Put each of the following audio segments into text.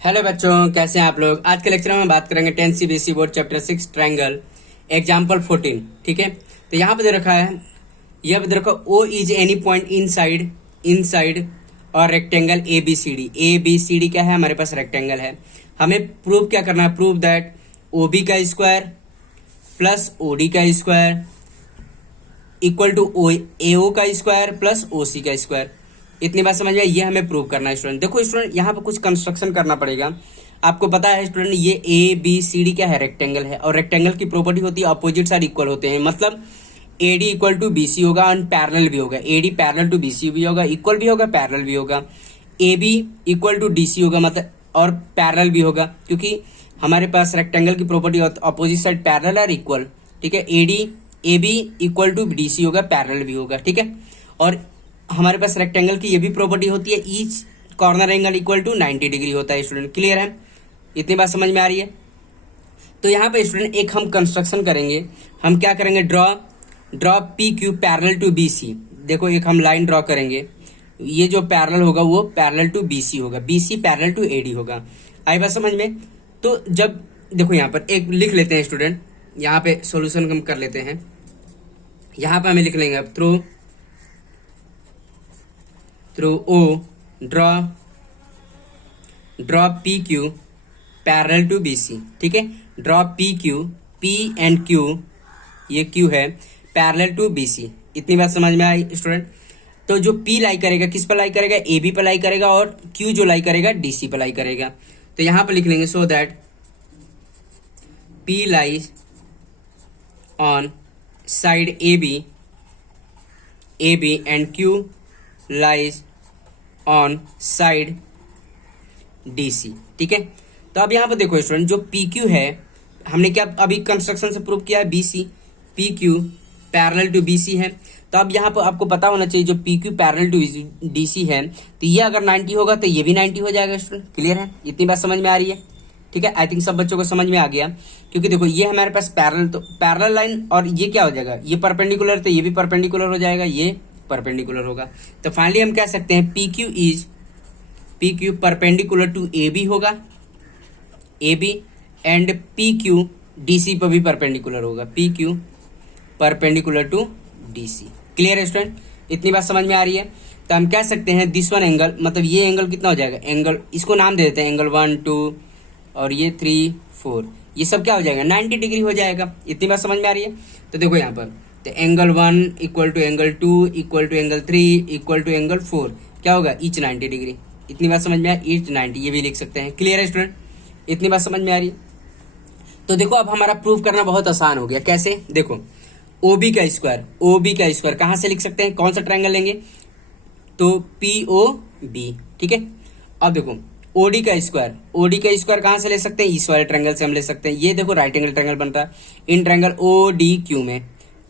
Hello बच्चों, कैसे हैं आप लोग। आज के लेक्चर में हम बात करेंगे 10 CBSE board chapter 6 triangle example 14। ठीक है, तो यहाँ पे दे रखा है, यह पे दे रखा O is any point inside inside और rectangle A B C D. A B C D क्या है, हमारे पास रेक्टेंगल है। हमें प्रूव क्या करना है, प्रूव दैट ओ बी का स्क्वायर प्लस ओ डी का स्क्वायर इक्वल टू ए ओ का स्क्वायर प्लस ओ सी का स्क्वायर। इतनी बात समझ में, ये हमें प्रूव करना है स्टूडेंट। देखो स्टूडेंट, यहाँ पे कुछ कंस्ट्रक्शन करना पड़ेगा। आपको पता है स्टूडेंट, ये ए बी सी डी क्या है, रेक्टेंगल है, और रेक्टेंगल की प्रॉपर्टी होती है अपोजिट साइड इक्वल होते हैं। मतलब A D equal to B C होगा और पैरेलल भी होगा। A D parallel to B C भी होगा, इक्वल भी होगा, पैरेलल भी होगा। A B equal to D C होगा, मतलब और पैरेलल भी होगा, क्योंकि हमारे पास रेक्टेंगल की प्रॉपर्टी अपोजिट साइड पैरेलल और इक्वल। ठीक है, A B equal to D C होगा, पैरेलल भी होगा। ठीक है, और हमारे पास रेक्टेंगल की ये भी प्रॉपर्टी होती है, each corner angle equal to 90 degree होता है। स्टूडेंट क्लियर है, इतनी बात समझ में आ रही है। तो यहाँ पे स्टूडेंट एक हम कंस्ट्रक्शन करेंगे। हम क्या करेंगे, draw P Q parallel to B C. देखो एक हम लाइन ड्रॉ करेंगे, ये जो पैरेलल होगा वो पैरेलल टू बी सी होगा, B C parallel to A D होगा। आई बात समझ में। तो जब देखो यहाँ पर एक लिख लेते हैं स्टूडेंट, यहाँ पे सोल्यूशन हम कर लेते हैं। यहाँ पे हमें लिख लेंगे अब through O draw P Q parallel to B C. ठीक है, draw P Q, P and Q, ये क्यू है, पैरेलल टू बी सी। इतनी बात समझ में आई स्टूडेंट। तो जो पी लाई करेगा किस पर लाई करेगा, ए बी पर लाई करेगा, और क्यू जो लाई करेगा डी सी पर लाई करेगा। तो यहां पर लिख लेंगे, so that P lies on side A B and Q lies on side D C. ठीक है, तो अब यहाँ पर देखो स्टूडेंट, जो पी क्यू है, हमने क्या अभी कंस्ट्रक्शन से प्रूव किया है, B C P Q parallel to B C है। तो अब यहाँ पर आपको पता होना चाहिए, जो P Q parallel to D C है, तो ये अगर 90 होगा तो ये भी 90 हो जाएगा। स्टूडेंट क्लियर है, इतनी बात समझ में आ रही है। ठीक है, आई थिंक सब बच्चों को समझ में आ गया, क्योंकि देखो ये हमारे पास पैरेलल, तो पैरेलल लाइन, और ये क्या हो जाएगा, ये परपेंडिकुलर, तो ये भी परपेंडिकुलर हो जाएगा, ये परपेंडिकुलर होगा। तो फाइनली हम कह सकते हैं P Q perpendicular to A B होगा, A B, and P Q D C पर भी परपेंडिकुलर होगा, P Q perpendicular to D C. Clear है स्टूडेंट, इतनी बात समझ में आ रही है। तो हम कह सकते हैं दिस वन एंगल, मतलब ये एंगल कितना हो जाएगा, एंगल, इसको नाम दे देते हैं एंगल 1 2 और ये 3 4, ये सब क्या हो जाएगा, 90 डिग्री हो जाएगा। इतनी बात समझ में आ रही है। तो देखो यहाँ पर, तो angle 1 equal to angle 2 equal to angle 3 equal to angle 4 क्या होगा, ईच 90 डिग्री। इतनी बात समझ में आ, ईच 90, ये भी लिख सकते हैं। क्लियर है स्टूडेंट, इतनी बात समझ में आ रही है। तो देखो अब हमारा प्रूफ करना बहुत आसान हो गया। कैसे, देखो ओबी का स्क्वायर कहां से लिख सकते हैं, कौन सा ट्रायंगल लेंगे, तो पी ओ बी। ठीक है, अब देखो ओडी का स्क्वायर कहां से ले सकते हैं, इस वाले ट्रायंगल से हम ले सकते हैं। ये देखो राइट एंगल ट्रायंगल बन रहा है, in triangle O D Q में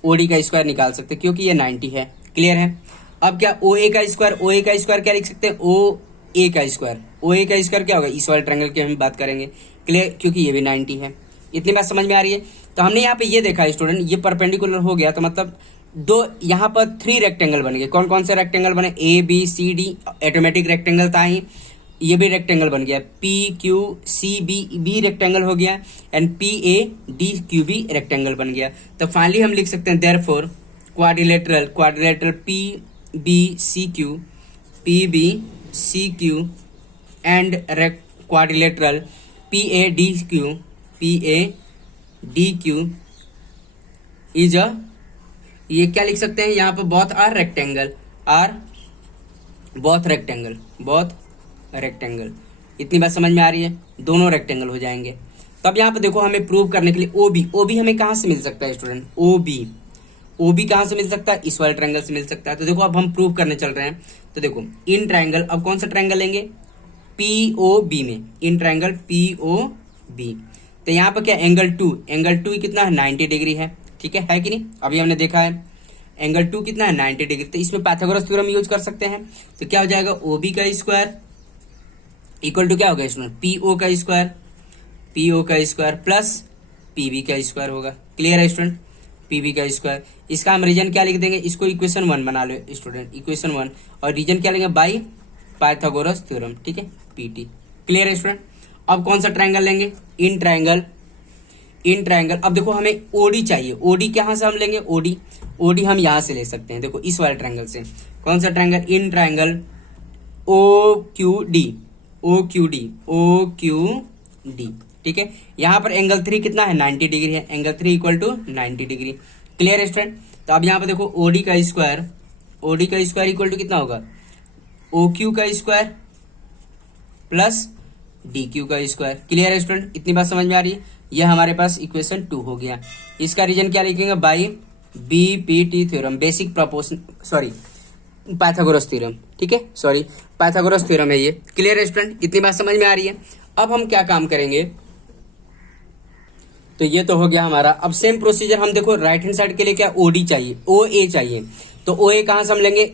ओडी का स्क्वायर निकाल सकते हैं, क्योंकि ये 90 है। क्लियर है। अब क्या ओ ए का स्क्वायर क्या लिख सकते हैं, ओ ए का स्क्वायर क्या होगा, इस वाले ट्रायंगल की हम बात करेंगे। क्लियर, क्योंकि ये भी 90 है। इतनी बात समझ में आ रही है। तो हमने यहाँ पे ये देखा है स्टूडेंट, ये परपेंडिकुलर हो गया, तो मतलब दो यहाँ पर 3 रेक्टेंगल बन गए। कौन कौन से रेक्टेंगल बने, A B C D automatic rectangle था ही, ये भी रेक्टेंगल बन गया, P Q C B rectangle हो गया, and P A D Q भी रेक्टेंगल बन गया। तो फाइनली हम लिख सकते हैं therefore quadrilateral P B C Q and quadrilateral P A D Q is a, ये क्या लिख सकते हैं यहाँ पर, बोथ आर रेक्टेंगल। इतनी बात समझ में आ रही है, दोनों रेक्टेंगल हो जाएंगे। तब यहाँ पे देखो हमें प्रूव करने के लिए ओबी हमें कहाँ से मिल सकता है स्टूडेंट, ओबी कहाँ से मिल सकता है, इस वाले ट्रायंगल से मिल सकता है। तो देखो अब हम प्रूव करने चल रहे हैं। तो देखो इन ट्रायंगल, अब कौन सा ट्रायंगल लेंगे, पीओबी में, इन ट्रायंगल पीओबी। तो यहाँ पर क्या, एंगल टू कितना है, 90 डिग्री है। ठीक है कि नहीं, अभी हमने देखा है एंगल 2 कितना है, 90 डिग्री। तो इसमें पाइथागोरस थ्योरम यूज कर सकते हैं। तो क्या हो जाएगा, ओबी का स्क्वायर इक्वल टू क्या होगा स्टूडेंट, पीओ का स्क्वायर प्लस पीबी का स्क्वायर होगा। क्लियर है स्टूडेंट, पीबी का स्क्वायर। इसका हम रीजन क्या लिख देंगे, इसको इक्वेशन 1 बना लो स्टूडेंट, इक्वेशन 1, और रीजन क्या लेंगे, बाई पाइथागोरस थ्योरम। ठीक है, पीटी। क्लियर है स्टूडेंट। अब कौन सा ट्रायंगल लेंगे, इन ट्रायंगल, इन ट्रायंगल। अब देखो हमें ओडी चाहिए, ओडी कहाँ से हम लेंगे, ओडी, ओडी हम यहां से ले सकते हैं, देखो इस वाले ट्रायंगल से। कौन सा triangle, in triangle O Q D, O Q D, O Q D, ठीक है। यहां पर एंगल 3 कितना है, 90 डिग्री है, angle 3 equal to 90 degree. Clear है स्टूडेंट। तो अब यहाँ पर देखो ओडी का स्क्वायर, ओडी का स्क्वायर इक्वल टू कितना होगा, ओ क्यू का स्क्वायर प्लस डी क्यू का स्क्वायर। क्लियर है स्टूडेंट, इतनी बात समझ में आ रही है। यह हमारे पास इक्वेशन 2 हो गया। इसका रीजन क्या लिखेंगे, by BPT theorem, basic proportion, sorry Pythagoras theorem, ठीक है, सॉरी पाइथागोरस थ्योरम है ये। क्लियर है स्टूडेंट, इतनी बात समझ में आ रही है। अब हम क्या काम करेंगे, तो ये तो हो गया हमारा। अब सेम प्रोसीजर हम देखो राइट हैंड साइड के लिए क्या ओडी चाहिए, ओ ए चाहिए। तो ओ ए कहां से हम लेंगे,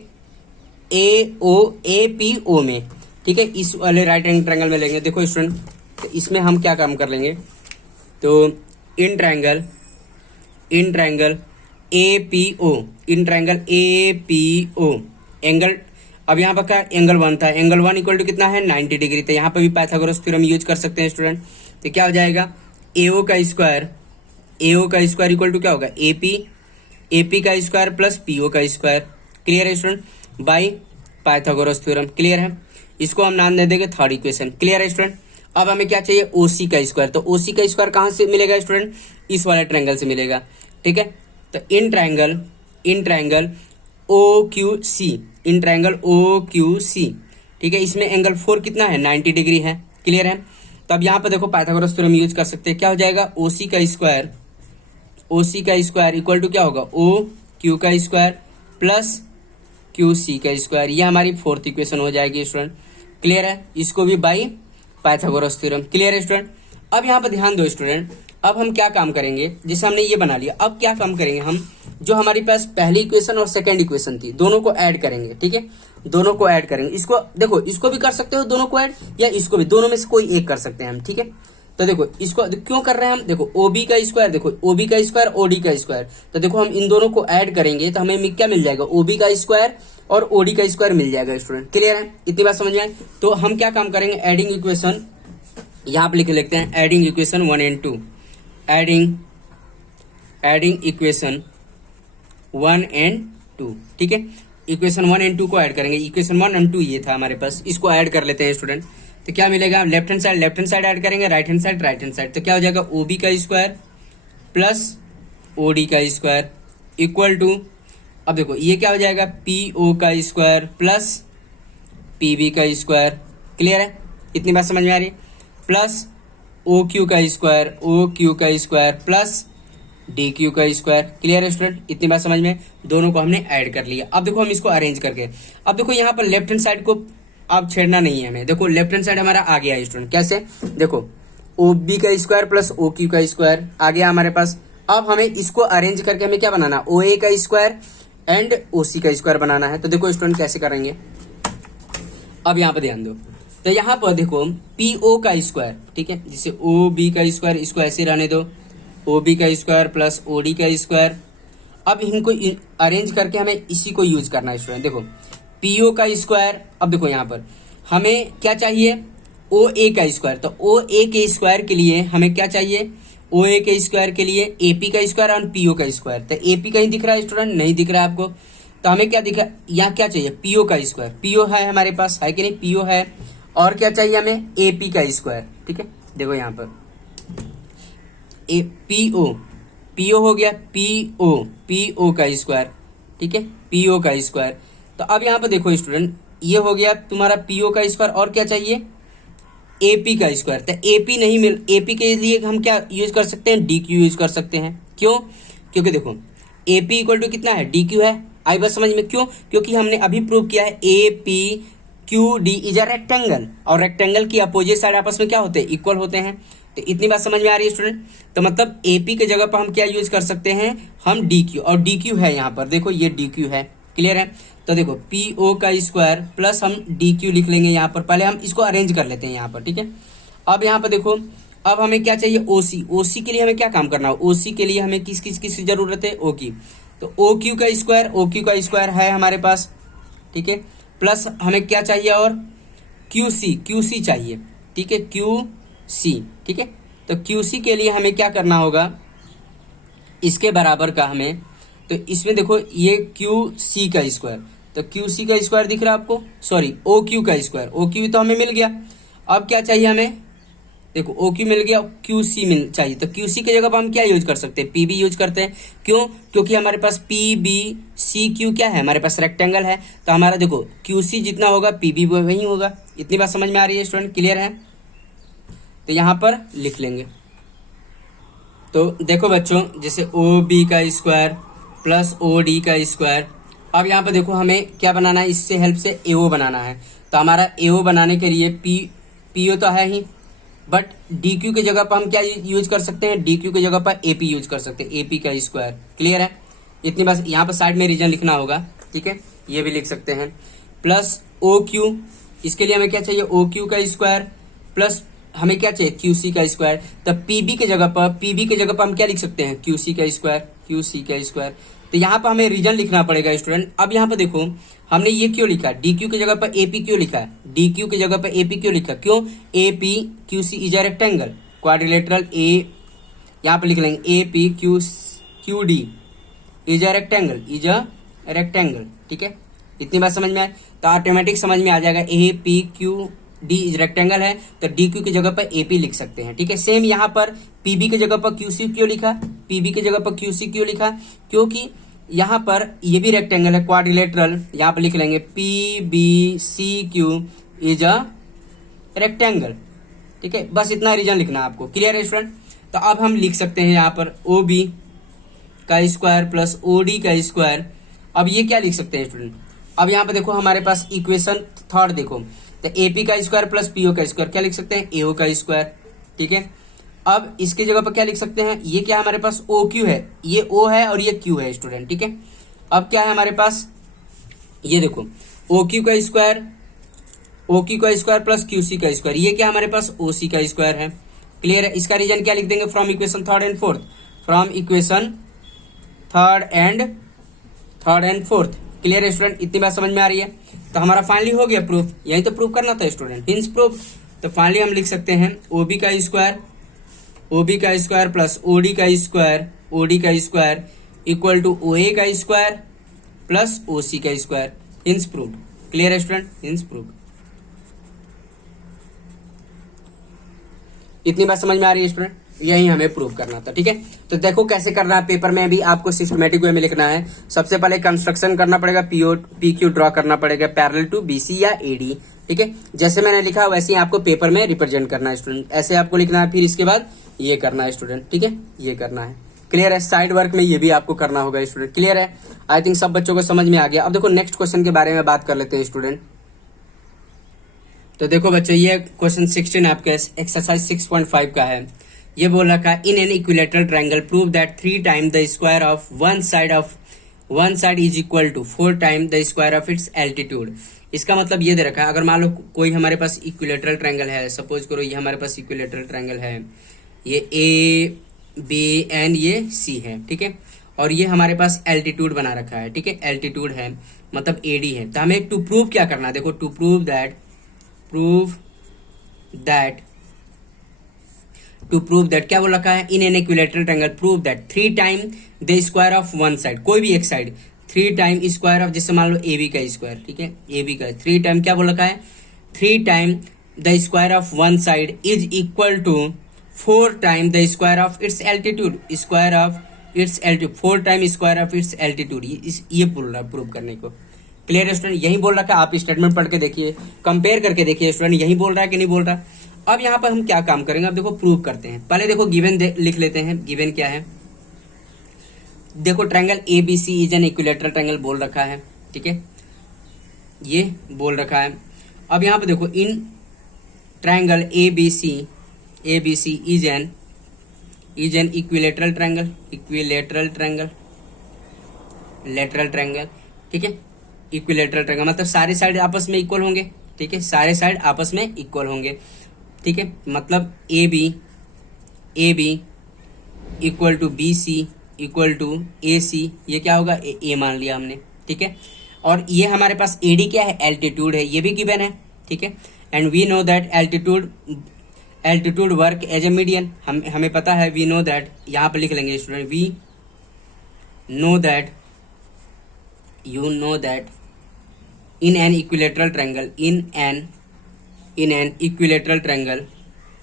ए ओ ए पी ओ में, ठीक है, इस वाले राइट एंगल ट्रायंगल में लेंगे। देखो स्टूडेंट, तो इसमें हम क्या काम कर लेंगे, तो in triangle, in triangle A P O, in triangle A P O angle. अब यहाँ पर क्या एंगल 1 था, एंगल 1 इक्वल टू कितना है, 90 डिग्री। तो यहाँ पर भी पाइथागोरस थ्योरम यूज कर सकते हैं स्टूडेंट। तो क्या हो जाएगा, एओ का स्क्वायर, एओ का स्क्वायर इक्वल टू क्या होगा, एपी, एपी का स्क्वायर प्लस पीओ का स्क्वायर। क्लियर है student, by Pythagoras theorem. Clear है, इसको हम नाम दे देंगे थर्ड इक्वेशन। क्लियर है स्टूडेंट। अब हमें क्या चाहिए, ओसी का स्क्वायर। तो ओसी का स्क्वायर कहां से मिलेगा स्टूडेंट, इस वाले ट्रायंगल से मिलेगा, ठीक है। तो in triangle, in triangle O Q C, in triangle O Q C, ठीक है। इसमें एंगल 4 कितना है, 90 डिग्री है। क्लियर है। तो अब यहाँ पर देखो पाइथागोरस थ्योरम यूज कर सकते हैं। क्या हो जाएगा, ओसी का स्क्वायर, ओसी का स्क्वायर इक्वल टू क्या होगा, ओ क्यू का स्क्वायर प्लस क्यू सी का स्क्वायर। ये हमारी फोर्थ इक्वेशन हो जाएगी स्टूडेंट। क्लियर है, इसको भी बाई पाइथागोरस थ्योरम। क्लियर है स्टूडेंट। अब यहाँ पर ध्यान दो स्टूडेंट, अब हम क्या काम करेंगे, जैसे हमने ये बना लिया, अब क्या काम करेंगे हम, जो हमारे पास पहली इक्वेशन और सेकंड इक्वेशन थी, दोनों को ऐड करेंगे, ठीक है, दोनों को ऐड करेंगे। इसको देखो, इसको भी कर सकते हो दोनों को ऐड, या इसको भी, दोनों में से कोई एक कर सकते हैं हम, ठीक है। तो देखो इसको क्यों कर रहे हैं हम, देखो ओबी का स्क्वायर, देखो ओबी का स्क्वायर, ओडी का स्क्वायर। तो देखो हम इन दोनों को ऐड करेंगे तो हमें क्या मिल जाएगा, ओबी का स्क्वायर और ओडी का स्क्वायर मिल जाएगा स्टूडेंट। क्लियर है, इतनी बात समझ में आए। तो हम क्या काम करेंगे, एडिंग इक्वेशन यहां पर लिख लेते हैं, adding equation 1 and 2, adding equation 1 and 2, ठीक है। इक्वेशन 1 एंड 2 को ऐड करेंगे। इक्वेशन 1 एंड 2 ये था हमारे पास, इसको ऐड कर लेते हैं स्टूडेंट। तो क्या मिलेगा, लेफ्ट हैंड साइड ऐड करेंगे, राइट हैंड साइड। तो क्या हो जाएगा, ओबी का स्क्वायर प्लस ओडी का स्क्वायर इक्वल टू, अब देखो ये क्या हो जाएगा, पीओ का स्क्वायर प्लस पीबी का स्क्वायर। क्लियर है, इतनी बात समझ में आ रही है, प्लस ओ क्यू का स्क्वायर, ओ क्यू का स्क्वायर प्लस डी क्यू का स्क्वायर। क्लियर है स्टूडेंट, इतनी बात समझ में, दोनों को हमने ऐड कर लिया। अब देखो हम इसको अरेंज करके, अब देखो यहाँ पर लेफ्ट हैंड साइड को अब छेड़ना नहीं है हमें। देखो लेफ्ट हैंड साइड हमारा आ गया है स्टूडेंट, कैसे, देखो ओ बी का स्क्वायर प्लस ओ क्यू का स्क्वायर आ गया हमारे पास। अब हमें इसको अरेंज करके हमें क्या बनाना, ओ ए का स्क्वायर एंड ओ सी का स्क्वायर बनाना है। तो देखो स्टूडेंट कैसे करेंगे, अब यहाँ पर ध्यान दो। तो यहाँ पर देखो पीओ का स्क्वायर, ठीक है, जिसे ओ बी का स्क्वायर, इसको ऐसे रहने दो, ओ बी का स्क्वायर प्लस ओ डी का स्क्वायर। अब इनको अरेंज करके हमें इसी को यूज करना है स्टूडेंट। देखो पीओ का स्क्वायर, अब देखो यहाँ पर हमें क्या चाहिए, ओ ए का स्क्वायर। तो ओ ए के स्क्वायर के लिए हमें क्या चाहिए, ओ ए के स्क्वायर के लिए एपी का स्क्वायर और पीओ का स्क्वायर। तो एपी कहीं दिख रहा है स्टूडेंट, नहीं दिख रहा है आपको। तो हमें क्या दिखा, यहाँ क्या चाहिए, पीओ का स्क्वायर। पीओ है हमारे पास, है कि नहीं, पीओ है। और क्या चाहिए हमें, एपी का स्क्वायर, ठीक है। देखो यहाँ पर पीओ, पीओ हो गया, पीओ का स्क्वायर, ठीक है, पीओ का स्क्वायर। तो अब यहाँ पर देखो स्टूडेंट, ये हो गया तुम्हारा पीओ का स्क्वायर, और क्या चाहिए, एपी का स्क्वायर। तो एपी नहीं मिल, एपी के लिए हम क्या यूज कर सकते हैं, डी क्यू यूज कर सकते हैं। क्यों, क्योंकि देखो एपी इक्वल टू कितना है, डी क्यू है। आई बात समझ में, क्यों, क्योंकि हमने अभी प्रूव किया है ए P Q D is a rectangle, और रेक्टेंगल की अपोजिट साइड आपस में क्या होते हैं, इक्वल होते हैं। तो इतनी बात समझ में आ रही है स्टूडेंट। तो मतलब एपी के जगह पर हम क्या यूज कर सकते हैं, हम डी क्यू, और डी क्यू है यहाँ पर, देखो ये डी क्यू है। क्लियर है। तो देखो पीओ का स्क्वायर प्लस हम डी क्यू लिख लेंगे यहाँ पर, पहले हम इसको अरेंज कर लेते हैं यहाँ पर, ठीक है। अब यहाँ पर देखो, अब हमें क्या चाहिए, ओसी। ओसी के लिए हमें क्या काम करना है, ओसी के लिए हमें किस किस की जरूरत है, ओ की। तो ओ क्यू का स्क्वायर, ओ क्यू का स्क्वायर है हमारे पास, ठीक है, प्लस हमें क्या चाहिए, और क्यू सी चाहिए, ठीक है, क्यू सी, ठीक है। तो क्यू सी के लिए हमें क्या करना होगा, इसके बराबर का हमें, तो इसमें देखो ये क्यू सी का स्क्वायर, तो क्यू सी का स्क्वायर दिख रहा है आपको, सॉरी ओ क्यू का स्क्वायर, ओ क्यू तो हमें मिल गया। अब क्या चाहिए हमें, देखो ओ क्यू मिल गया, क्यू सी मिल चाहिए, तो क्यू सी की जगह पर हम क्या यूज कर सकते हैं, पी बी यूज करते हैं। क्यों, क्योंकि हमारे पास पी बी सी क्यू क्या है, हमारे पास रेक्टेंगल है, तो हमारा देखो क्यू सी जितना होगा पी बी वही होगा। इतनी बात समझ में आ रही है स्टूडेंट, क्लियर है। तो यहाँ पर लिख लेंगे, तो देखो बच्चों जैसे ओ बी का स्क्वायर प्लस ओ डी का स्क्वायर। अब यहाँ पर देखो हमें क्या बनाना है, इससे हेल्प से एओ बनाना है, तो हमारा एओ बनाने के लिए पीओ तो है ही, बट डी क्यू की जगह पर हम क्या यूज कर सकते हैं, डी क्यू की जगह पर एपी यूज कर सकते हैं, एपी का स्क्वायर, क्लियर है। इतनी बस यहाँ पर साइड में रीजन लिखना होगा, ठीक है, ये भी लिख सकते हैं। प्लस ओ क्यू, इसके लिए हमें क्या चाहिए, ओ क्यू का स्क्वायर, प्लस हमें क्या चाहिए, क्यू सी का स्क्वायर। तब पीबी की जगह पर हम क्या लिख सकते हैं, क्यू सी का स्क्वायर, क्यू सी का स्क्वायर। तो यहाँ पर हमें रीजन लिखना पड़ेगा स्टूडेंट। अब यहाँ पर देखो हमने ये क्यों लिखा, डी क्यू की जगह पर एपी क्यों लिखा है, डी क्यू की जगह पर एपी क्यों लिखा, क्यों, A P Q C is a rectangle, quadrilateral A, यहाँ पर लिख लेंगे A P Q Q D is a rectangle, is a rectangle, ठीक है। इतनी बात समझ में आए तो ऑटोमेटिक समझ में आ जाएगा, ए P Q D is rectangle है, तो डी क्यू की जगह पर एपी लिख सकते हैं, ठीक है। सेम यहाँ पर पीबी की जगह पर क्यूसी क्यों लिखा, पीबी की जगह पर क्यूसी क्यों लिखा, क्योंकि यहाँ पर ये भी रेक्टेंगल है, क्वाड्रिलेटरल, यहाँ पर लिख लेंगे P B C Q is a rectangle, ठीक है। बस इतना रीजन लिखना है आपको, क्लियर है स्टूडेंट। तो अब हम लिख सकते हैं यहाँ पर ओ बी का स्क्वायर प्लस ओ डी का स्क्वायर। अब ये क्या लिख सकते हैं स्टूडेंट, अब यहाँ पे देखो हमारे पास इक्वेशन थर्ड देखो, तो एपी का स्क्वायर प्लस पीओ का स्क्वायर क्या लिख सकते हैं, एओ का स्क्वायर, ठीक है। अब इसकी जगह पर क्या लिख सकते हैं, ये क्या हमारे पास ओ क्यू है, ये ओ है और ये क्यू है स्टूडेंट, ठीक है। अब क्या है हमारे पास, ये देखो ओ क्यू का स्क्वायर, ओ क्यू का स्क्वायर प्लस क्यू सी का स्क्वायर, ये क्या हमारे पास ओ सी का स्क्वायर है, क्लियर है। इसका रीजन क्या लिख देंगे, from equation third and fourth, from equation third and fourth, clear है स्टूडेंट। इतनी बात समझ में आ रही है। तो हमारा फाइनली हो गया प्रूफ, यही तो प्रूफ करना था स्टूडेंट, हिंस प्रूफ। तो फाइनली हम लिख सकते हैं ओबी का स्क्वायर प्लस ओडी का स्क्वायर इक्वल टू ओए का स्क्वायर प्लस ओसी का स्क्वायर, हिंस प्रूफ, क्लियर है स्टूडेंट, हिंस प्रूफ। इतनी बात समझ में आ रही है स्टूडेंट, यही हमें प्रूव करना था, ठीक है। तो देखो कैसे करना है, पेपर में भी आपको सिस्टमेटिक वे में लिखना है। सबसे पहले कंस्ट्रक्शन करना पड़ेगा, पी क्यू ड्रॉ करना पड़ेगा पैरेलल टू बीसी या एडी, ठीक है। जैसे मैंने लिखा वैसे ही आपको पेपर में रिप्रेजेंट करना है स्टूडेंट, ऐसे आपको लिखना है, फिर इसके बाद ये करना है स्टूडेंट, ठीक है, ये करना है, क्लियर है। साइड वर्क में ये भी आपको करना होगा स्टूडेंट, क्लियर है। आई थिंक सब बच्चों को समझ में आ गया। अब देखो नेक्स्ट क्वेश्चन के बारे में बात कर लेते हैं स्टूडेंट। तो देखो बच्चों ये क्वेश्चन 16 आपके एक्सरसाइज 6.5 का है। ये बोल रखा है in an equilateral triangle prove that 3 time the square of one side is equal to 4 time the square of its altitude. इसका मतलब ये दे रखा है, अगर मान लो कोई हमारे पास इक्विलेटरल ट्रायंगल है, सपोज करो ये हमारे पास इक्विलेटरल ट्रायंगल है, ये ए बी एंड ये सी है, ठीक है, और ये हमारे पास एल्टीट्यूड बना रखा है, ठीक है, एल्टीट्यूड है मतलब एडी है। तो हमें टू प्रूव क्या करना है, देखो टू प्रूव दैट क्या बोल रखा है, in an equilateral triangle prove that 3 time the square of one side, कोई भी एक साइड 3 टाइम स्क्वायर ऑफ, जैसे मान लो ए बी का स्क्वायर, ठीक है, ए बी का 3 टाइम क्या बोल रखा है, 3 time the square of one side is equal to 4 time the square of its altitude, 4 time square of its altitude, ये बोल रहा है प्रूव करने को, क्लियर है स्टूडेंट। यही बोल रखा है, आप स्टेटमेंट पढ़ के देखिए, कंपेयर करके देखिए स्टूडेंट, यही बोल रहा है कि नहीं बोल रहा। अब यहाँ पर हम क्या काम करेंगे, अब देखो प्रूव करते हैं। पहले देखो गिवन लिख लेते हैं, गिवन क्या है, देखो triangle A B C is an equilateral triangle बोल रखा है, ठीक है, ये बोल रखा है। अब यहाँ पे देखो in triangle A B C is an equilateral triangle, lateral triangle, ठीक है, इक्विलेटरल ट्रायंगल मतलब सारे साइड आपस में इक्वल होंगे, ठीक है, सारे साइड आपस में इक्वल होंगे, ठीक है, मतलब A B equal to B C equal to A C, ये क्या होगा, ए मान लिया हमने, ठीक है। और ये हमारे पास एडी क्या है, एल्टीट्यूड है, ये भी गिवन है, ठीक है। And we know that altitude work as a median, हमें पता है, वी नो दैट, यहाँ पर लिख लेंगे student, we know that, you know that in an equilateral triangle, in an equilateral triangle,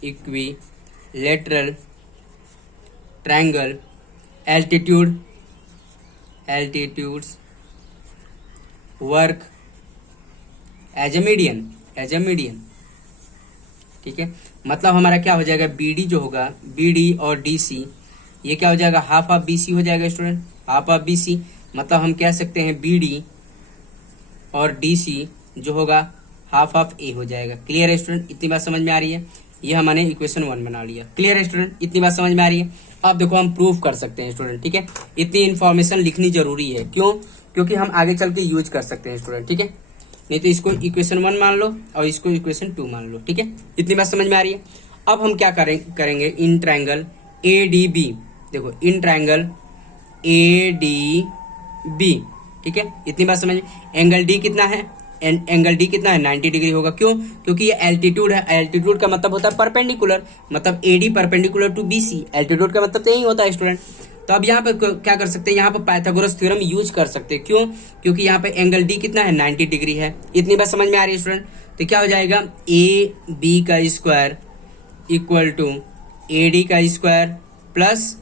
equilateral triangle, altitudes work as a median, ठीक है। मतलब हमारा क्या हो जाएगा, BD जो होगा, BD और DC ये क्या हो जाएगा, हाफ ऑफ BC हो जाएगा स्टूडेंट, हाफ ऑफ BC। मतलब हम कह सकते हैं BD और DC जो होगा हाफ ऑफ A हो जाएगा। क्लियर है स्टूडेंट, इतनी बात समझ में आ रही है। ये हमने इक्वेशन 1 बना लिया। क्लियर है स्टूडेंट, इतनी बात समझ में आ रही है। अब देखो हम प्रूफ कर सकते हैं स्टूडेंट, ठीक है। इतनी इन्फॉर्मेशन लिखनी जरूरी है, क्यों, क्योंकि हम आगे चल के यूज कर सकते हैं स्टूडेंट, ठीक है। नहीं तो इसको इक्वेशन 1 मान लो और इसको इक्वेशन 2 मान लो, ठीक है। इतनी बात समझ में आ रही है। अब हम क्या करेंगे, इन ट्रायंगल ADB, देखो इन ट्रायंगल ADB, ठीक है। इतनी बात समझ, एंगल D कितना है, एंगल D कितना है, 90 डिग्री होगा। क्यों, क्योंकि ये एल्टीट्यूड है। एल्टीट्यूड का मतलब होता है परपेंडिकुलर, मतलब AD perpendicular to BC। Altitude का मतलब तो यही होता है स्टूडेंट। तो अब यहाँ पे क्या कर सकते हैं, यहाँ पे पाइथागोरस थ्योरम यूज कर सकते हैं। क्यों, क्योंकि यहाँ पे एंगल D कितना है, 90 डिग्री है। इतनी बात समझ में आ रही है स्टूडेंट। तो क्या हो जाएगा, AB का स्क्वायर इक्वल टू AD का स्क्वायर प्लस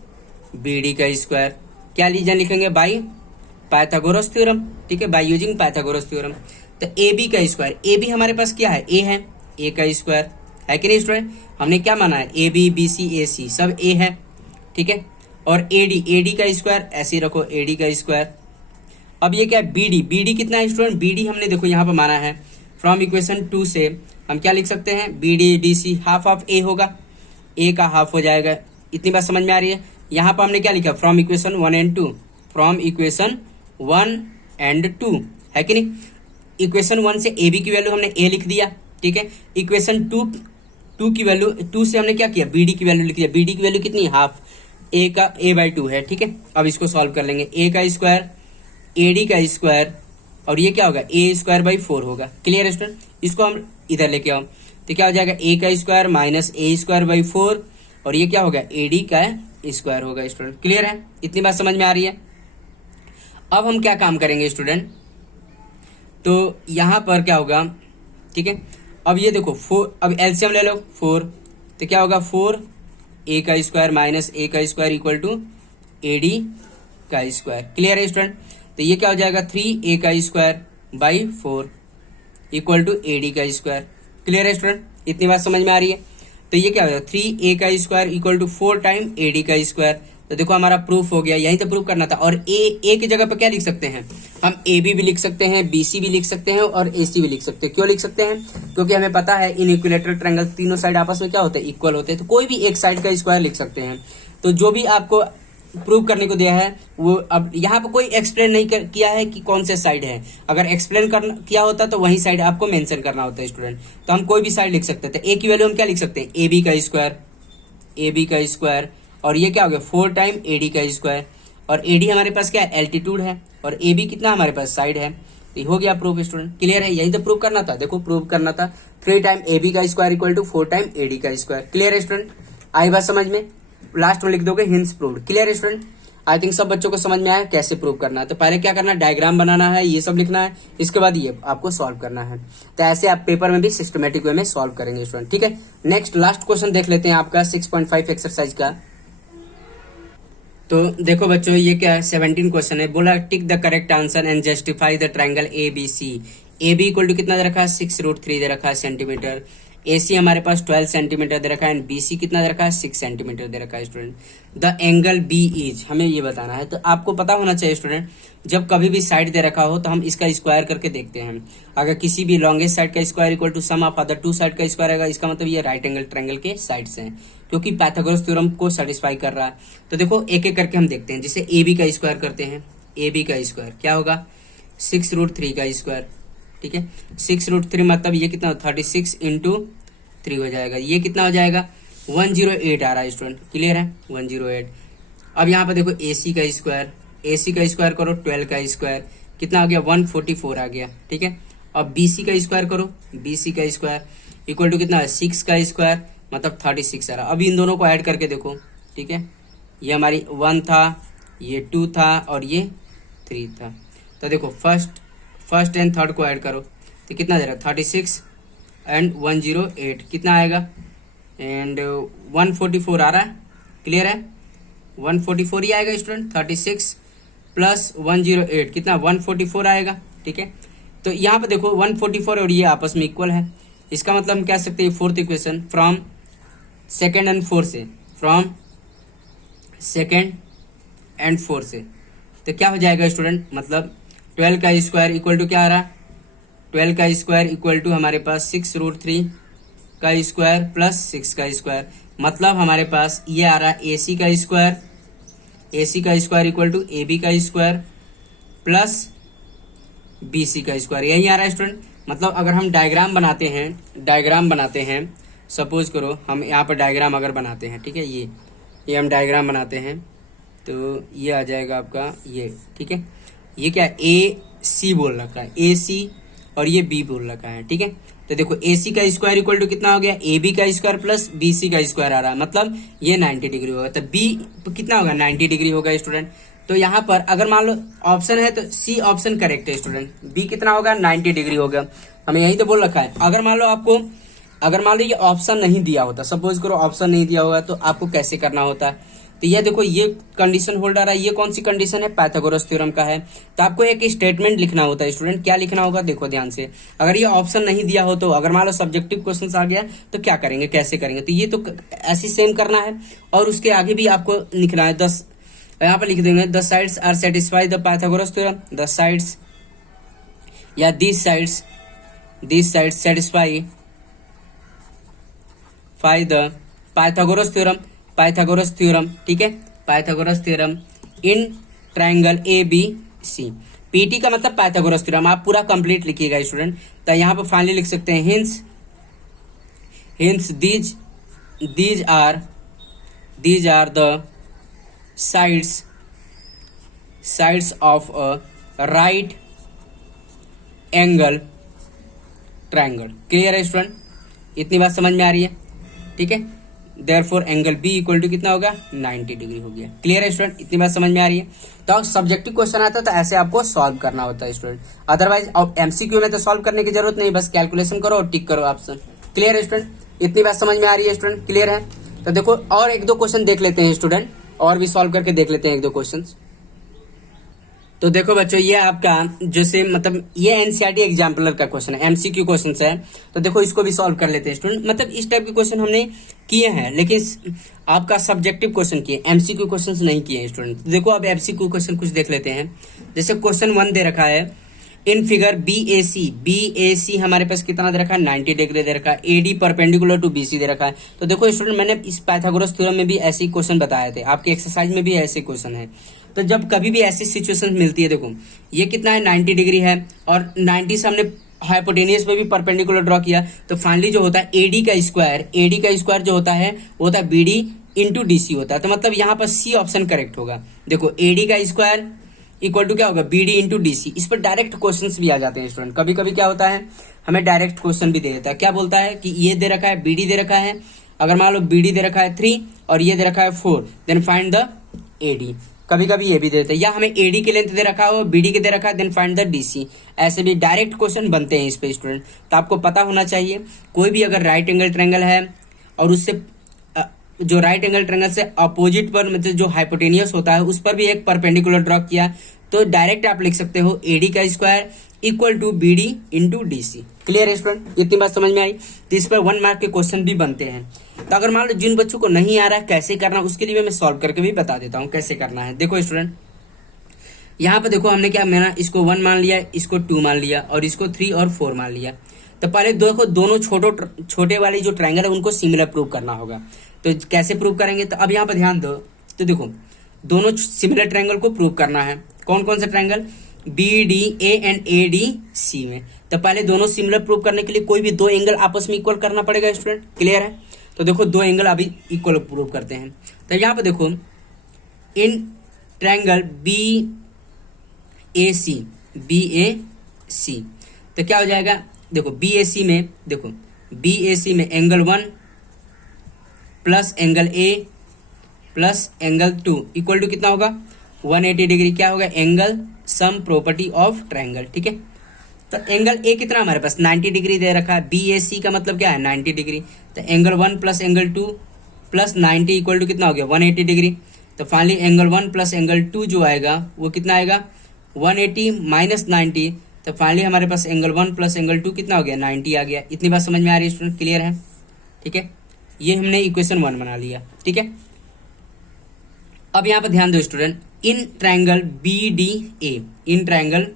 BD का स्क्वायर। क्या रीजन लिखेंगे, बाई पाइथागोरस थ्योरम, ठीक है, बाय यूजिंग पाइथागोरस थ्योरम। तो AB का स्क्वायर, AB हमारे पास क्या है, A है, A का स्क्वायर है कि नहीं स्टूडेंट। हमने क्या माना है, AB BC AC सब A है, ठीक है। और AD का स्क्वायर ऐसे ही रखो, AD का स्क्वायर। अब ये क्या है, BD कितना है स्टूडेंट, BD हमने देखो यहाँ पर माना है, फ्रॉम इक्वेशन 2 से हम क्या लिख सकते हैं, BD DC half of A होगा, A का हाफ हो जाएगा। इतनी बात समझ में आ रही है। यहाँ पर हमने क्या लिखा, from equation 1 and 2, from equation 1 and 2 है कि नहीं। इक्वेशन 1 से AB की वैल्यू हमने A लिख दिया, ठीक है। इक्वेशन 2 की वैल्यू 2 से हमने क्या किया, BD की वैल्यू लिख दिया। BD की वैल्यू कितनी, हाफ, A का A/2 है, ठीक है। अब इसको सॉल्व कर लेंगे, A का स्क्वायर AD का स्क्वायर और ये क्या होगा, A²/4 होगा। क्लियर है स्टूडेंट, इसको हम इधर लेके आओ तो क्या हो जाएगा, A का स्क्वायर माइनस A²/4 और ये क्या होगा, AD का स्क्वायर होगा स्टूडेंट। क्लियर है, इतनी बात समझ में आ रही है। अब हम क्या काम करेंगे स्टूडेंट, तो यहां पर क्या होगा, ठीक है। अब ये देखो 4, अब एलसीएम ले लो 4, तो क्या होगा 4A का स्क्वायर माइनस A का स्क्वायर इक्वल टू AD का स्क्वायर। क्लियर है स्टूडेंट, तो ये क्या हो जाएगा 3A का square by 4 equal to AD का स्क्वायर। क्लियर है स्टूडेंट, इतनी बात समझ में आ रही है। तो ये क्या हो जाएगा 3A का square equal to 4 time AD का स्क्वायर। तो देखो हमारा प्रूफ हो गया, यही तो प्रूफ करना था। और ए की जगह पर क्या लिख सकते हैं हम, AB भी लिख सकते हैं, BC भी लिख सकते हैं और AC भी लिख सकते हैं। क्यों लिख सकते हैं, क्योंकि हमें पता है इन इक्विलेटरल ट्रायंगल तीनों साइड आपस में क्या होते हैं, इक्वल होते हैं। तो कोई भी एक साइड का स्क्वायर लिख सकते हैं। तो जो भी आपको प्रूव करने को दिया है वो, अब यहाँ पर कोई एक्सप्लेन नहीं किया है कि कौन से साइड है। अगर एक्सप्लेन किया होता तो वही साइड आपको मेंशन करना होता है स्टूडेंट। तो हम कोई भी साइड लिख सकते थे। A की वैल्यू हम क्या लिख सकते हैं, AB का स्क्वायर और ये क्या हो गया 4 टाइम AD का स्क्वायर। और AD हमारे पास क्या है, एल्टीट्यूड है, और AB कितना हमारे पास साइड है। तो हो गया प्रूफ स्टूडेंट। क्लियर है, यही तो प्रूव करना था। देखो प्रूव करना था 3 टाइम AB का square equal to 4 time AD का स्क्वायर। क्लियर है स्टूडेंट, आई बात समझ में। लास्ट में लिख दोगे हिंस प्रूव्ड। क्लियर है स्टूडेंट, आई थिंक सब बच्चों को समझ में आया कैसे प्रूव करना है। तो पहले क्या करना है, डायग्राम बनाना है, ये सब लिखना है, इसके बाद ये आपको सॉल्व करना है। तो ऐसे आप पेपर में भी सिस्टमेटिक वे में सॉल्व करेंगे स्टूडेंट, ठीक है। नेक्स्ट लास्ट क्वेश्चन देख लेते हैं आपका 6.5 एक्सरसाइज का। तो देखो बच्चों ये क्या है, 17 क्वेश्चन है। बोला tick the correct answer and justify the triangle ABC। AB equal to कितना दे रखा है, 6√3 दे रखा है सेंटीमीटर। AC हमारे पास 12 सेंटीमीटर दे रखा है एंड BC कितना दे रखा है, 6 सेंटीमीटर दे रखा है student. The angle B is, हमें ये बताना है। तो आपको पता होना चाहिए स्टूडेंट, जब कभी भी साइड दे रखा हो तो हम इसका स्क्वायर करके देखते हैं। अगर किसी भी लॉन्गेस्ट साइड का square equal to sum of other 2 side का स्क्वायर आएगा, इसका मतलब ये राइट एंगल ट्रायंगल के साइड्स हैं, क्योंकि पाइथागोरस थ्योरम को सेटिस्फाई कर रहा है। तो देखो एक एक करके हम देखते हैं। जैसे AB का स्क्वायर करते हैं, AB का स्क्वायर क्या होगा, 6√3 का स्क्वायर, ठीक है। 6√3 मतलब ये कितना, 36 इंटू 3 हो जाएगा। ये कितना हो जाएगा, 108 आ रहा है स्टूडेंट। क्लियर है, 108। अब यहाँ पर देखो AC का स्क्वायर करो, 12 का स्क्वायर कितना आ गया, 144 आ गया, ठीक है। अब BC का स्क्वायर करो, BC का स्क्वायर इक्वल टू कितना है, 6 का स्क्वायर मतलब 36 आ रहा। अभी इन दोनों को ऐड करके देखो, ठीक है, ये हमारी 1 था, ये 2 था और ये 3 था। तो देखो फर्स्ट एंड थर्ड को ऐड करो तो कितना दे रहा है, 36 एंड 108 कितना आएगा, एंड 144 आ रहा है। क्लियर है, 144 ही आएगा स्टूडेंट। 36 प्लस 108 कितना, 144 आएगा। ठीक है, तो यहाँ पे देखो 144 और ये आपस में इक्वल है। इसका मतलब हम कह सकते हैं fourth equation from second and fourth से, फ्रॉम सेकेंड एंड फोर्थ से, तो क्या हो जाएगा स्टूडेंट, मतलब 12 का स्क्वायर इक्वल टू क्या आ रहा है, 12 का स्क्वायर इक्वल टू हमारे पास 6√3 का स्क्वायर प्लस 6 का स्क्वायर, मतलब हमारे पास ये आ रहा है AC का स्क्वायर, AC का स्क्वायर इक्वल टू AB का स्क्वायर प्लस BC का स्क्वायर, यही आ रहा है स्टूडेंट। मतलब अगर हम डायग्राम बनाते हैं, सपोज करो हम यहाँ पर डायग्राम अगर बनाते हैं, ठीक है, ये हम डायग्राम बनाते हैं तो ये आ जाएगा आपका ये, ठीक है, ये क्या AC बोल रखा है, AC और ये B बोल रखा है। ठीक है, तो देखो AC का स्क्वायर इक्वल टू कितना हो गया, AB का स्क्वायर प्लस BC का स्क्वायर आ रहा है, मतलब ये 90 डिग्री होगा, तो B कितना होगा, 90 डिग्री होगा स्टूडेंट। तो यहाँ पर अगर मान लो ऑप्शन है तो C ऑप्शन करेक्ट है स्टूडेंट, B कितना होगा, 90 डिग्री होगा। हमें यही तो बोल रखा है। अगर मान लो ये ऑप्शन नहीं दिया होता, सपोज करो ऑप्शन नहीं दिया होगा, तो आपको कैसे करना होता, तो ये देखो ये कंडीशन होल्ड आ रहा है, ये कौन सी कंडीशन है, पाइथागोरस थ्योरम का है। तो आपको एक स्टेटमेंट लिखना होता है स्टूडेंट, क्या लिखना होगा, देखो ध्यान से, अगर ये ऑप्शन नहीं दिया हो तो, अगर मान लो सब्जेक्टिव क्वेश्चन आ गया तो क्या करेंगे, कैसे करेंगे, तो ये तो ऐसे सेम करना है। और उसके आगे भी आपको लिखना है 10, यहाँ पर लिख देंगे the sides are satisfy the Pythagoras theorem, the sides या this sides satisfy the Pythagoras theorem, ठीक है, Pythagoras theorem in triangle ABC। PT का मतलब पाइथागोरस थ्योरम, आप पूरा कंप्लीट लिखिएगा स्टूडेंट। तो यहाँ पर फाइनली लिख सकते हैं hence these are the sides of a right angle triangle। Clear है स्टूडेंट, इतनी बात समझ में आ रही है, ठीक है। Therefore angle B equal to कितना होगा, 90 डिग्री हो गया। क्लियर है स्टूडेंट, इतनी बात समझ में आ रही है। तो सब्जेक्टिव क्वेश्चन आता है तो ऐसे आपको सॉल्व करना होता है स्टूडेंट, अदरवाइज अब MCQ में तो सॉल्व करने की जरूरत नहीं, बस कैलकुलेशन करो और टिक करो ऑप्शन। क्लियर है स्टूडेंट, इतनी बात समझ में आ रही है स्टूडेंट, क्लियर है। तो देखो और एक दो क्वेश्चन देख लेते हैं स्टूडेंट, और भी सॉल्व करके देख लेते हैं एक दो क्वेश्चन। तो देखो बच्चों, ये आपका जैसे मतलब ये NCERT एग्जाम्पलर का क्वेश्चन है, MCQ क्वेश्चन है। तो देखो इसको भी सॉल्व कर लेते हैं स्टूडेंट, मतलब इस टाइप के क्वेश्चन हमने किए हैं, लेकिन आपका सब्जेक्टिव क्वेश्चन किए, MCQ क्वेश्चन नहीं किए हैं स्टूडेंट। तो देखो अब MCQ क्वेश्चन कुछ देख लेते हैं। जैसे क्वेश्चन 1 दे रखा है, इन फिगर BAC हमारे पास कितना दे रखा है, 90 डिग्री दे रखा है, AD परपेंडिकुलर टू BC दे रखा है। तो देखो स्टूडेंट, मैंने इस पाइथागोरस थ्योरम में भी ऐसे ही क्वेश्चन बताए थे, आपके एक्सरसाइज में भी ऐसे क्वेश्चन है। तो जब कभी भी ऐसी सिचुएशन मिलती है, देखो ये कितना है, 90 डिग्री है, और 90 से हमने हाइपोटेनियस पे भी परपेंडिकुलर ड्रॉ किया, तो फाइनली जो होता है AD का स्क्वायर जो होता है वो होता है BD इंटू DC होता है। तो मतलब यहाँ पर C ऑप्शन करेक्ट होगा। देखो AD का स्क्वायर इक्वल टू क्या होगा, BD इंटू DC। इस पर डायरेक्ट क्वेश्चंस भी आ जाते हैं स्टूडेंट, कभी कभी क्या होता है हमें डायरेक्ट क्वेश्चन भी दे देता है। क्या बोलता है कि ये दे रखा है, BD दे रखा है, अगर मान लो BD दे रखा है 3 और ये दे रखा है 4, देन फाइंड द AD। कभी कभी ये भी दे देता है, या हमें AD के लेंथ दे रखा हो, BD के दे रखा है, देन फाइंड द DC। ऐसे भी डायरेक्ट क्वेश्चन बनते हैं इस पे स्टूडेंट। तो आपको पता होना चाहिए, कोई भी अगर राइट एंगल ट्रायंगल है और उससे जो राइट एंगल ट्रायंगल से अपोजिट पर मतलब जो हाइपोटेनियस होता है उस पर भी एक परपेंडिकुलर ड्रॉ किया, तो डायरेक्ट आप लिख सकते हो AD का square equal to BD into DC। Clear है स्टूडेंट, इतनी बात समझ में आई। तो इस पर 1 मार्क के क्वेश्चन भी बनते हैं। तो अगर मान लो जिन बच्चों को नहीं आ रहा है कैसे करना, उसके लिए मैं सॉल्व करके भी बता देता हूँ कैसे करना है। देखो स्टूडेंट, यहाँ पे देखो हमने क्या माना, इसको 1 मान लिया, इसको 2 मान लिया और इसको 3 और 4 मान लिया। तो पहले देखो दोनों छोटे वाली जो ट्रायंगल है उनको सिमिलर प्रूव करना होगा। तो कैसे प्रूव करेंगे, तो अब यहाँ पर ध्यान दो। तो देखो दोनों सिमिलर ट्रायंगल को प्रूव करना है। कौन कौन सा ट्रायंगल, BDA एंड ADC में। तो पहले दोनों सिमिलर प्रूव करने के लिए कोई भी दो एंगल आपस में इक्वल करना पड़ेगा स्टूडेंट। क्लियर है, तो देखो दो एंगल अभी इक्वल प्रूव करते हैं। तो यहाँ पे देखो इन ट्रायंगल BAC तो क्या हो जाएगा, देखो BAC में angle 1 plus angle A plus angle 2 equal to कितना होगा 180 डिग्री। क्या होगा angle sum property of triangle. ठीक है, तो एंगल ए कितना हमारे पास 90 डिग्री दे रखा है, बी ए सी का मतलब क्या है 90 डिग्री। तो angle 1 plus angle 2 plus 90 equal to कितना हो गया 180 डिग्री। तो फाइनली एंगल 1 प्लस एंगल 2 जो आएगा वो कितना आएगा 180 माइनस 90। तो फाइनली हमारे पास एंगल 1 प्लस एंगल 2 कितना हो गया 90 आ गया। इतनी बात समझ में आ रही है स्टूडेंट, क्लियर है। ठीक है, ये हमने इक्वेशन 1 बना लिया। ठीक है, अब यहाँ पर ध्यान दो student, in triangle B D A, in triangle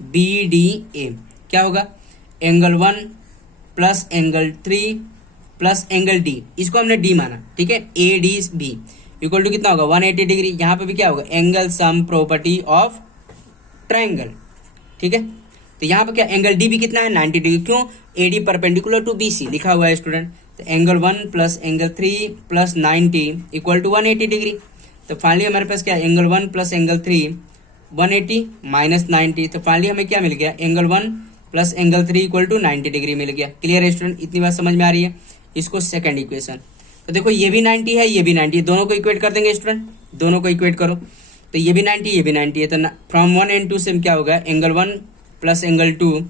B D A क्या होगा angle 1 plus angle 3 plus angle D, इसको हमने डी माना। ठीक है, A D B equal to कितना होगा 180 डिग्री। यहाँ पे भी क्या होगा angle sum property of triangle. ठीक है, तो यहाँ पे क्या एंगल डी भी कितना है 90 डिग्री। क्यों A D perpendicular to B C लिखा हुआ है स्टूडेंट। तो angle 1 plus angle 3 plus 90 equal to 180 degree. तो फाइनली हमारे पास क्या एंगल 1 प्लस एंगल 3 180 माइनस 90। तो फाइनली हमें क्या मिल गया angle 1 plus angle 3 equal to 90 degree मिल गया। क्लियर है स्टूडेंट, इतनी बात समझ में आ रही है। इसको सेकंड इक्वेशन, तो देखो ये भी 90 है ये भी 90 है, दोनों को इक्वेट कर देंगे स्टूडेंट, दोनों को इक्वेट करो। तो ये भी 90 ये भी 90 है, तो फ्रॉम 1 एंड 2 से क्या होगा angle 1 plus angle 2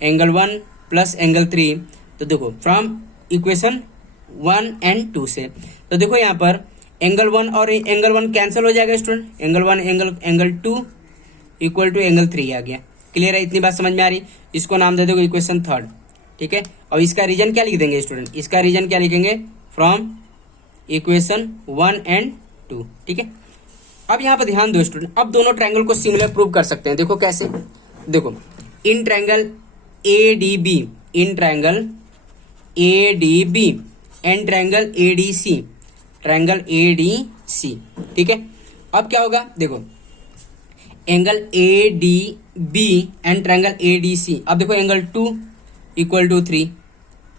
angle 1 plus angle 3। तो देखो फ्रॉम इक्वेशन 1 एंड 2 से, तो देखो यहाँ पर एंगल 1 और एंगल 1 कैंसिल हो जाएगा student, angle 1 angle 2 equal to angle 3 आ गया। क्लियर है, इतनी बात समझ में आ रही। इसको नाम दे दो इक्वेशन 3। ठीक है, और इसका रीजन क्या लिख देंगे स्टूडेंट, इसका रीजन क्या लिखेंगे फ्रॉम इक्वेशन 1 एंड 2। ठीक है, अब यहाँ पर ध्यान दो स्टूडेंट, अब दोनों ट्रायंगल को सिमिलर प्रूव कर सकते हैं। देखो कैसे, देखो in triangle A D B, in triangle A D B and triangle A D C, triangle A D C. ठीक है, अब क्या होगा देखो angle A D B and triangle A D C. अब देखो एंगल 2 इक्वल टू 3।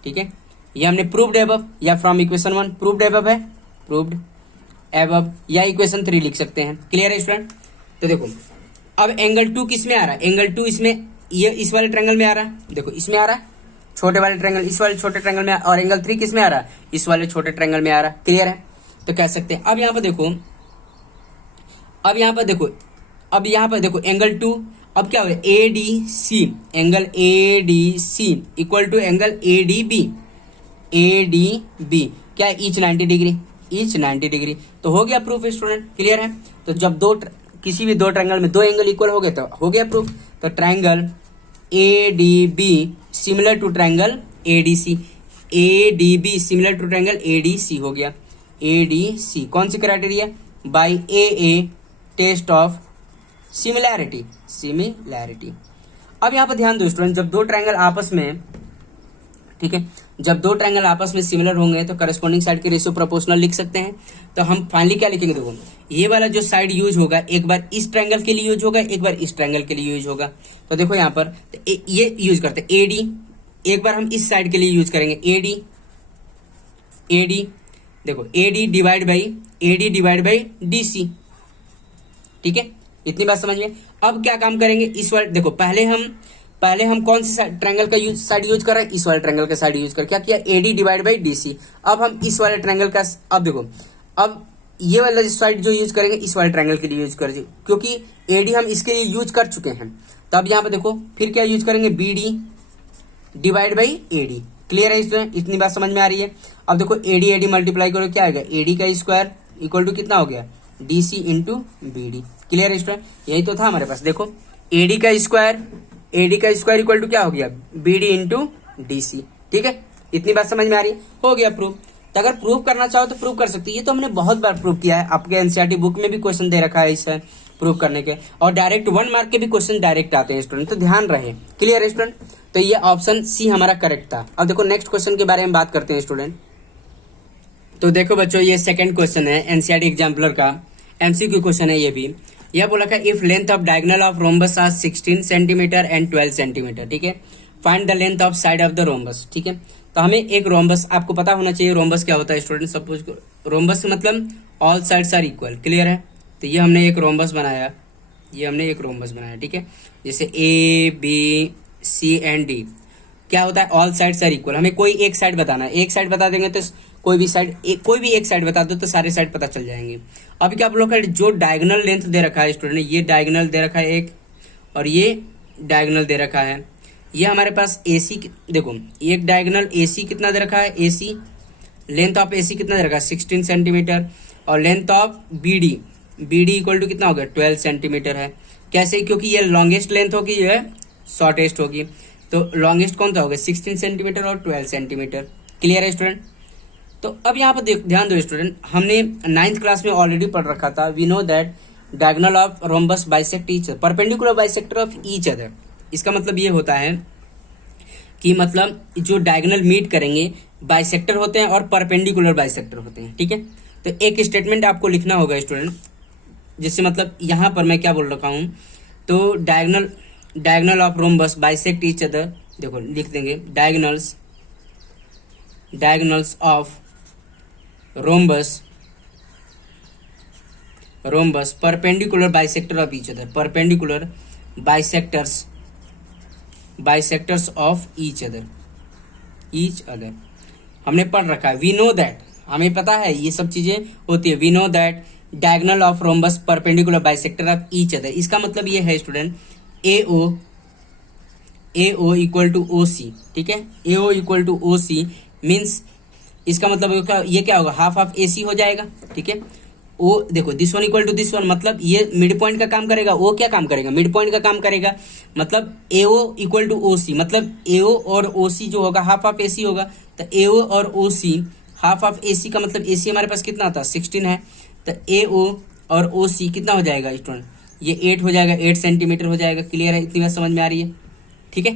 ठीक है, ये हमने प्रूव्ड एबव या फ्रॉम इक्वेशन 1 प्रूव्ड एबव है, प्रूव्ड एबव या इक्वेशन 3 लिख सकते हैं। क्लियर है स्टूडेंट। तो देखो अब एंगल 2 किस में आ रहा है, एंगल 2 इसमें ये इस वाले ट्रायंगल में आ रहा है, देखो इसमें आ रहा है छोटे वाले ट्रायंगल, इस वाले छोटे ट्रायंगल में, और एंगल 3 किस में आ रहा है इस वाले छोटे ट्रायंगल में आ रहा है। क्लियर है, तो कह सकते हैं। अब यहाँ पर देखो, अब यहाँ पर देखो, अब यहाँ पर देखो एंगल 2, अब क्या होगा A D C, angle A D C equal to angle A D B, A D B क्या है ईच 90 डिग्री, ईच 90 डिग्री। तो हो गया प्रूफ स्टूडेंट। क्लियर है, तो जब किसी भी दो ट्रायंगल में दो एंगल इक्वल हो गए तो हो गया प्रूफ। तो triangle A D B similar to triangle A D C, A D B similar to triangle A D C हो गया। ए डी सी कौन सी criteria, by a test of similarity, similarity. अब यहाँ पर ध्यान दो स्टूडेंट, जब दो ट्रायंगल आपस में, ठीक है, जब दो ट्रायंगल आपस में सिमिलर होंगे तो करस्पॉन्डिंग साइड के रेशियो प्रोपोर्शनल लिख सकते हैं। तो हम फाइनली क्या लिखेंगे, देखो ये वाला जो साइड यूज होगा एक बार इस ट्रायंगल के लिए यूज होगा, एक बार इस ट्रायंगल के लिए यूज होगा। तो देखो यहाँ पर ये यूज करते हैं ए डी, एक बार हम इस साइड के लिए यूज करेंगे ए डी, ए डी देखो A D divide by D C. ठीक है, इतनी बात समझ में। अब क्या काम करेंगे, इस वाले देखो पहले हम कौन सी ट्रायंगल का साइड यूज कर रहे हैं, इस वाले ट्रायंगल का साइड यूज कर, क्या किया एडी डिवाइड बाई डीसी। अब हम इस वाले ट्रायंगल का, अब देखो अब ये वाला साइड जो यूज करेंगे इस वाले ट्रायंगल के लिए यूज करेंगे, क्योंकि एडी हम इसके लिए यूज कर चुके हैं। तो अब यहाँ पे देखो फिर क्या यूज करेंगे, B D divide by AD. Clear है इसमें, इतनी बात समझ में आ रही है। अब देखो एडी एडी मल्टीप्लाई करो क्या आएगा, एडी का स्क्वायर इक्वल टू कितना हो गया DC into B D. Clear है स्टूडेंट, यही तो था हमारे पास। देखो एडी का स्क्वायर इक्वल टू क्या हो गया B D into D C. ठीक है, इतनी बात समझ में आ रही है, हो गया प्रूफ। तो अगर प्रूव करना चाहो तो प्रूव कर सकती है, ये तो हमने बहुत बार प्रूव किया है, आपके एनसीईआरटी बुक में भी क्वेश्चन दे रखा है इसे प्रूव करने के, और डायरेक्ट 1 मार्क के भी क्वेश्चन डायरेक्ट आते हैं स्टूडेंट, तो ध्यान रहे। क्लियर है स्टूडेंट, तो ये ऑप्शन सी हमारा करेक्ट था। अब देखो नेक्स्ट क्वेश्चन के बारे में बात करते हैं स्टूडेंट। तो देखो बच्चों ये सेकंड क्वेश्चन है एनसीईआरटी एग्जाम्पलर का, एमसीक्यू क्वेश्चन है ये भी। यह बोला था if length of diagonal of rhombus are 16 centimetre and 12 centimetre. ठीक है, find the length of side of the rhombus. ठीक है, तो हमें एक रोम्बस, आपको पता होना चाहिए रोम्बस क्या होता है स्टूडेंट। सपोज रोम्बस मतलब all sides are equal. Clear है, तो ये हमने एक रोम्बस बनाया, ठीक है, जैसे A B C and D. क्या होता है ऑल साइड्स आर इक्वल, हमें कोई एक साइड बताना है, एक साइड बता देंगे तो कोई भी साइड, कोई भी एक साइड बता दो तो सारे साइड पता चल जाएंगे। अभी क्या आप लोग का जो डायगोनल लेंथ दे रखा है स्टूडेंट, ये डायगोनल दे रखा है एक, और ये डायगोनल दे रखा है। ये हमारे पास AC, देखो एक डायगोनल AC कितना दे रखा है, AC लेंथ ऑफ AC कितना दे रखा है 16 सेंटीमीटर, और length of BD equal to कितना हो गया 12 सेंटीमीटर है। कैसे, क्योंकि ये लॉन्गेस्ट लेंथ होगी, ये शॉर्टेस्ट होगी, तो लॉन्गेस्ट कौन सा होगा 16 सेंटीमीटर और 12 सेंटीमीटर। क्लियर है स्टूडेंट। तो अब यहाँ पर ध्यान दो स्टूडेंट, हमने 9th क्लास में ऑलरेडी पढ़ रखा था, we know that diagonal of rhombus bisect each other, perpendicular bisector of each other. इसका मतलब ये होता है कि मतलब जो डायगोनल मीट करेंगे बाइसेक्टर होते हैं और परपेंडिकुलर बाइसेक्टर होते हैं। ठीक है, तो एक स्टेटमेंट आपको लिखना होगा स्टूडेंट, जिससे मतलब यहाँ पर मैं क्या बोल रखा हूँ, तो diagonal of rhombus bisect each other, देखो लिख देंगे diagonals of rhombus perpendicular bisector of each other, perpendicular bisectors of each other हमने पढ़ रखा है। वी नो दैट, हमें पता है ये सब चीजें होती है। We know that diagonal of rhombus perpendicular bisector of each other, इसका मतलब ये है student AO equal to OC। ठीक है, AO equal to OC means इसका मतलब ये क्या होगा, हाफ ऑफ AC हो जाएगा। ठीक है, ओ देखो this one equal to this one, मतलब ये मिड पॉइंट का काम करेगा, ओ क्या काम करेगा मिड पॉइंट का काम करेगा, मतलब AO इक्वल टू OC, मतलब AO और OC जो होगा हाफ ऑफ AC होगा, तो AO और OC हाफ ऑफ AC का मतलब AC हमारे पास कितना आता है 16 है, तो AO और OC कितना हो जाएगा स्टूडेंट, ये 8 हो जाएगा, 8 सेंटीमीटर हो जाएगा। क्लियर है, इतनी बात समझ में आ रही है। ठीक है,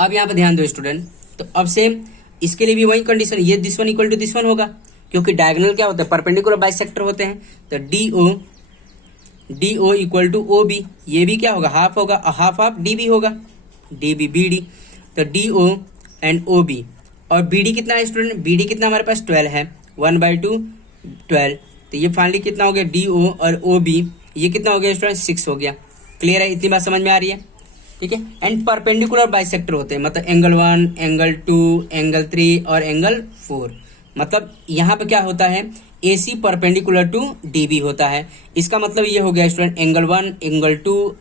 अब यहाँ पे ध्यान दो स्टूडेंट, तो अब सेम इसके लिए भी वही कंडीशन, ये this one equal to this one होगा, क्योंकि डायगोनल क्या होता है परपेंडिकुलर बाइसेक्टर होते हैं, तो DO इक्वल टू OB, ये भी क्या होगा हाफ होगा, हाफ ऑफ DB होगा, BD, तो DO एंड OB, और BD कितना है स्टूडेंट, BD कितना हमारे पास 12 है, 1/2 12, तो ये फाइनली कितना हो गया DO और OB, ये कितना हो गया स्टूडेंट 6 हो गया। क्लियर है, इतनी बात समझ में आ रही है। ठीक है, एंड परपेंडिकुलर बाइसेक्टर होते हैं, मतलब एंगल 1, एंगल 2, एंगल 3 और एंगल 4, मतलब यहाँ पे क्या होता है AC परपेंडिकुलर टू DB होता है। इसका मतलब ये हो गया student angle 1, angle 2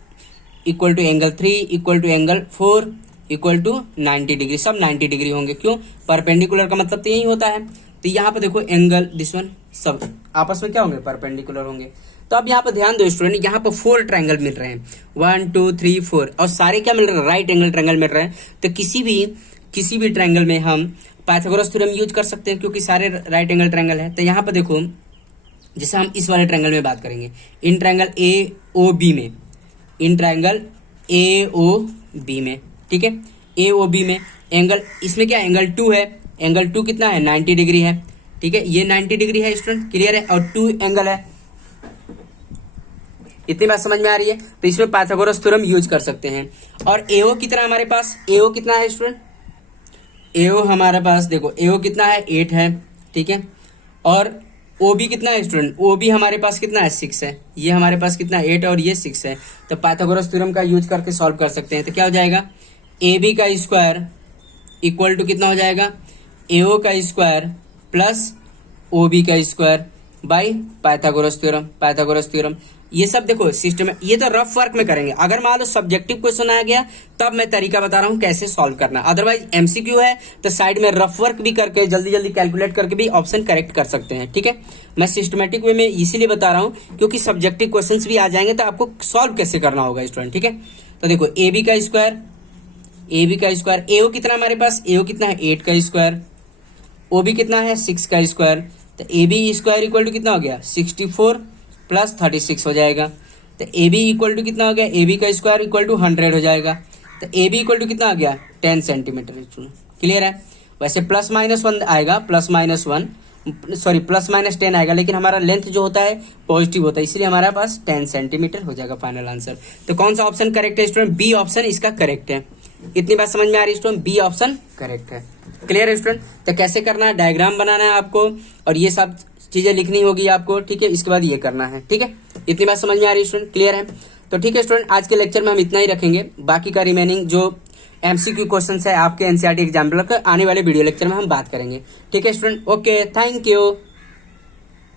equal to angle 3 equal to angle 4 equal to 90 degree, सब 90 डिग्री होंगे। क्यों, परपेंडिकुलर का मतलब तो यही होता है। तो यहाँ पे देखो एंगल दिस वन सब आपस में क्या होंगे परपेंडिकुलर होंगे। तो अब यहाँ पे ध्यान दो स्टूडेंट, यहाँ पे 4 ट्रायंगल मिल रहे हैं, 1 2 3 4, और सारे क्या मिल रहे हैं राइट एंगल ट्रायंगल मिल रहे हैं। तो किसी भी ट्रायंगल में हम पाइथागोरस थ्योरम यूज कर सकते हैं, क्योंकि सारे राइट एंगल ट्रायंगल है। तो यहाँ पे देखो, जैसे हम इस वाले ट्रायंगल में बात करेंगे, इन ट्रायंगल AOB में, ठीक है AOB में एंगल, इसमें क्या एंगल 2 है, एंगल 2 कितना है 90 डिग्री है। ठीक है, ये 90 डिग्री है स्टूडेंट, क्लियर है, और 2 एंगल है। इतनी बात समझ में आ रही है। तो इसमें पाइथागोरस थ्योरम यूज कर सकते हैं। और AO कितना हमारे पास, AO कितना है स्टूडेंट, AO हमारे पास देखो AO कितना है 8 है। ठीक है, और OB कितना है स्टूडेंट, OB हमारे पास कितना है 6 है, ये हमारे पास कितना 8 और ये 6 है। तो पाइथागोरस थ्योरम का यूज करके सॉल्व कर सकते हैं। तो क्या हो जाएगा AB का स्क्वायर इक्वल टू कितना हो जाएगा AO का स्क्वायर प्लस OB का स्क्वायर बाई पाइथागोरस थ्योरम। ये सब देखो सिस्टम है, ये तो रफ वर्क में करेंगे। अगर मान लो सब्जेक्टिव क्वेश्चन आ गया तब मैं तरीका बता रहा हूँ कैसे सॉल्व करना, अदरवाइज MCQ है तो साइड में रफ वर्क भी करके जल्दी कैलकुलेट करके भी ऑप्शन करेक्ट कर सकते हैं। ठीक है, मैं सिस्टमेटिक वे में इसीलिए बता रहा हूँ क्योंकि सब्जेक्टिव क्वेश्चन भी आ जाएंगे तो आपको सॉल्व कैसे करना होगा स्टूडेंट। ठीक है, तो देखो AB का स्क्वायर, AO कितना हमारे पास, AO कितना है 8 का स्क्वायर, OB कितना है 6 का स्क्वायर। तो AB स्क्वायर इक्वल टू कितना हो गया 64 प्लस 36 हो जाएगा। तो AB इक्वल टू कितना हो गया, AB का स्क्वायर इक्वल टू 100 हो जाएगा। तो AB इक्वल टू कितना आ गया 10 सेंटीमीटर। क्लियर है, वैसे प्लस माइनस 1 आएगा, प्लस माइनस 10 आएगा, लेकिन हमारा लेंथ जो होता है पॉजिटिव होता है, इसलिए हमारे पास 10 सेंटीमीटर हो जाएगा फाइनल आंसर। तो कौन सा ऑप्शन करेक्ट है स्टूडेंट, B ऑप्शन इसका करेक्ट है। इतनी बात समझ में आ रही है स्टूडेंट, B ऑप्शन करेक्ट है। क्लियर है स्टूडेंट, तो कैसे करना है, डायग्राम बनाना है आपको और ये सब चीजें लिखनी होगी आपको। ठीक है, इसके बाद ये करना है। ठीक है, इतनी बात समझ में आ रही है स्टूडेंट, क्लियर है। तो ठीक है स्टूडेंट, आज के लेक्चर में हम इतना ही रखेंगे, बाकी का रिमेनिंग जो एमसीक्यू क्वेश्चन है आपके एनसीईआरटी एग्जाम्पल का, आने वाले वीडियो लेक्चर में हम बात करेंगे। ठीक है स्टूडेंट, ओके, थैंक यू।